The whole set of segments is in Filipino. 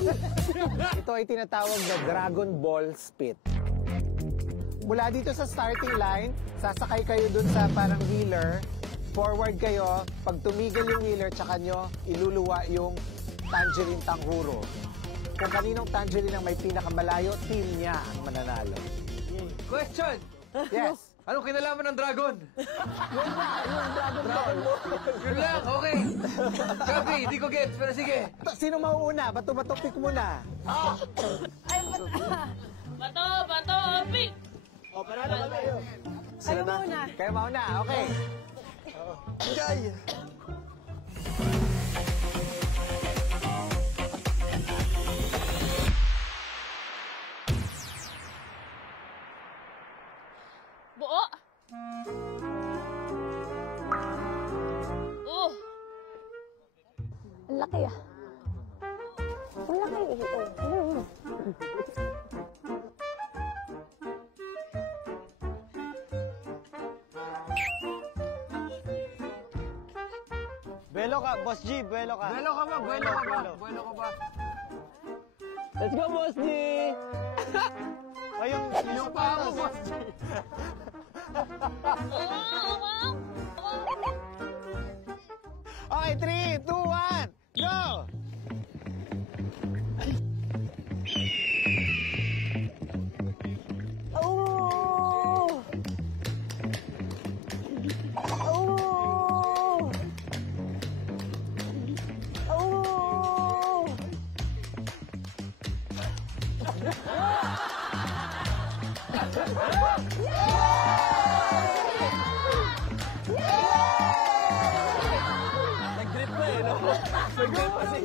Ito ay tinatawag na Dragon Ball Spit. Mula dito sa starting line, sasakay kayo dun sa parang wheeler. Forward kayo. Pag tumigil yung wheeler, tsaka nyo iluluwa yung tangerine tanghuro. Kung kaninong tangerine ang may pinakamalayo, team niya ang mananalo. Question! Yes. Anong kinalaman ng dragon? Yun na, yung Dragon Ball. Yun lang, okay. Gabi, hindi ko gets, pero sige. Sino mauuna? Bato-bato pick muna. Bato, pick! O, panalo ka tayo. Kayo muna. Kayo mauna, okay. Jay! Buo. Ang laki ah. Ang laki. Buelo ka, Boss G, buelo ka. Buelo ka ba? Buelo ka ba? Buelo ka ba? Let's go, Boss G! Ayun, Yung pa ako, boss. Okay, 3, 2, 1, go! Oh! Oh! Oh! nag-drip pa eh, no? Nag-drip pa siya.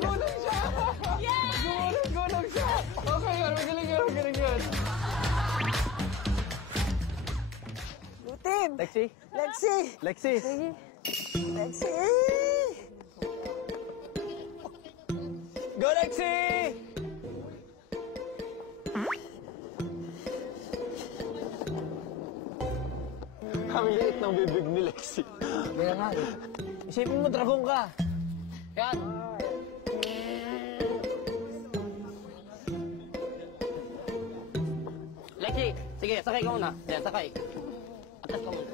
Gulong siya. Okay, yun. Magaling yun. Blue team! Lexi? Lexi! Lexi? Lexi! Go, Lexi! Ang liit ng bibig ni Lexi. Kaya nga eh. Isipin mo, dragon ka. Yan. Lexi, sige, sakay ka muna. Yan, sakay. Atas ka muna.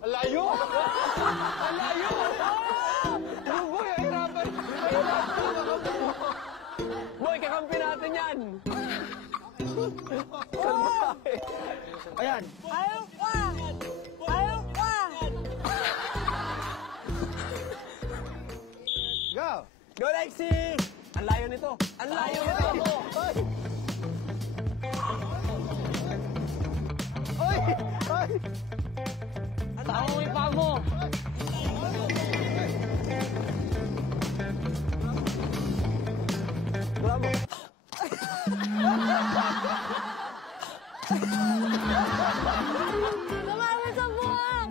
Ang layo! Ang layo! Yung boy, ang hirapan. Boy, kakampi natin yan. Salbahe. Ayan. Ayaw pa! Ayaw pa! Go! Go, Lexi! Ang layo nito. Ang layo nito. Oy! Oy! Saan mo yung paa mo? Bravo. Sumama sa buwak!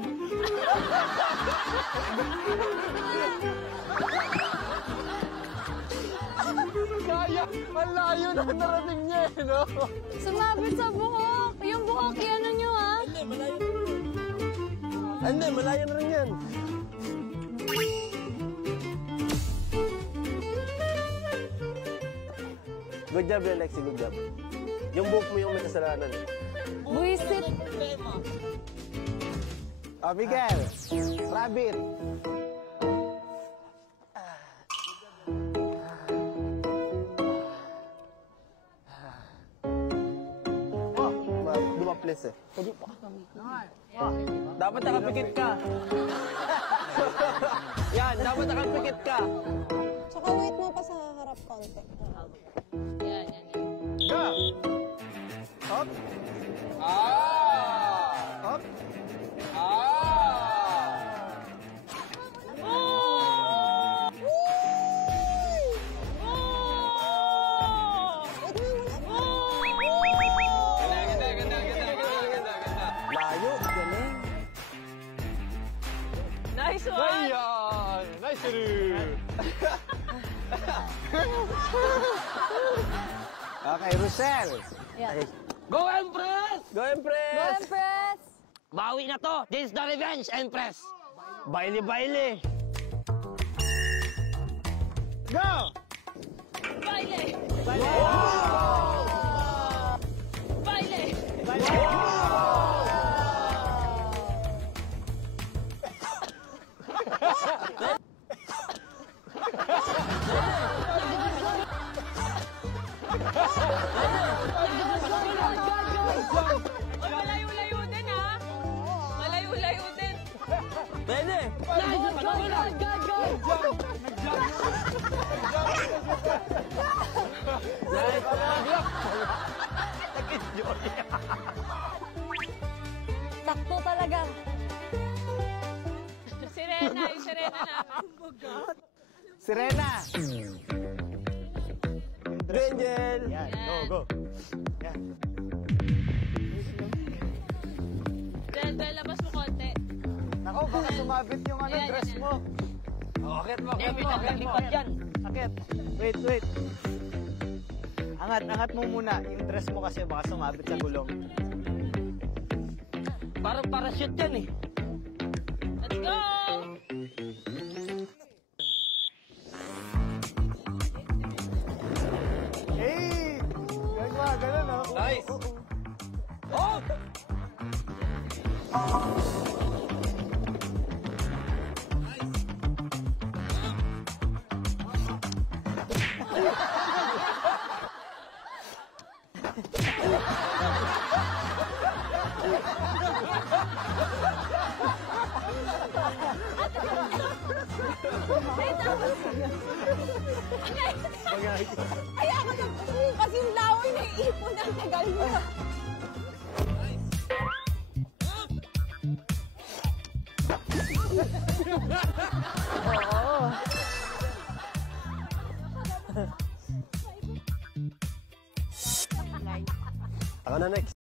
Kaya, ang layo na narating niya eh, no? Sumabit sa buhok! Yung buhok, yan nyo ha? Hindi, malayo na rin yan. Good job, Lexi. Good job. Yung buhok mo yung may kasalanan. Buisit! Oh, Miguel. Rabbit. Oh, dumaplis eh. Dapat nakapikit ka. Yan, dapat nakapikit ka. Tsaka wait mo pa sa harap konti. Yan. Go! Up. Up. Layo, galing. Nice one! Ayan! Nice rin! Okay, Rochelle. Yeah. Go, Empress! Go, Empress! Go, Empress! Bawi na to. This is the revenge, Empress. Baile-baile. Go! Baile! Baile! Malayo-layo din, ha? Malayo-layo din. Pwede. Takto talaga. Sirena, yung sirena namin. Sirena! Angel. Yan, go, Yan. go. Yan. Del, labas mo konti. Nako, baka sumabit yung Ayan, dress yan. mo. Akit mo, Hindi, akit may mo, akit mo. naglilipat yan. Akit. Wait. Angat mo muna. Yung dress mo kasi baka sumabit sa gulong. Parang parachute yan eh. Let's go! Hey! Ganun, no? Nice. Oh! Kaya ako kasi yung laway na iipon ang tagal mo. Ako na next.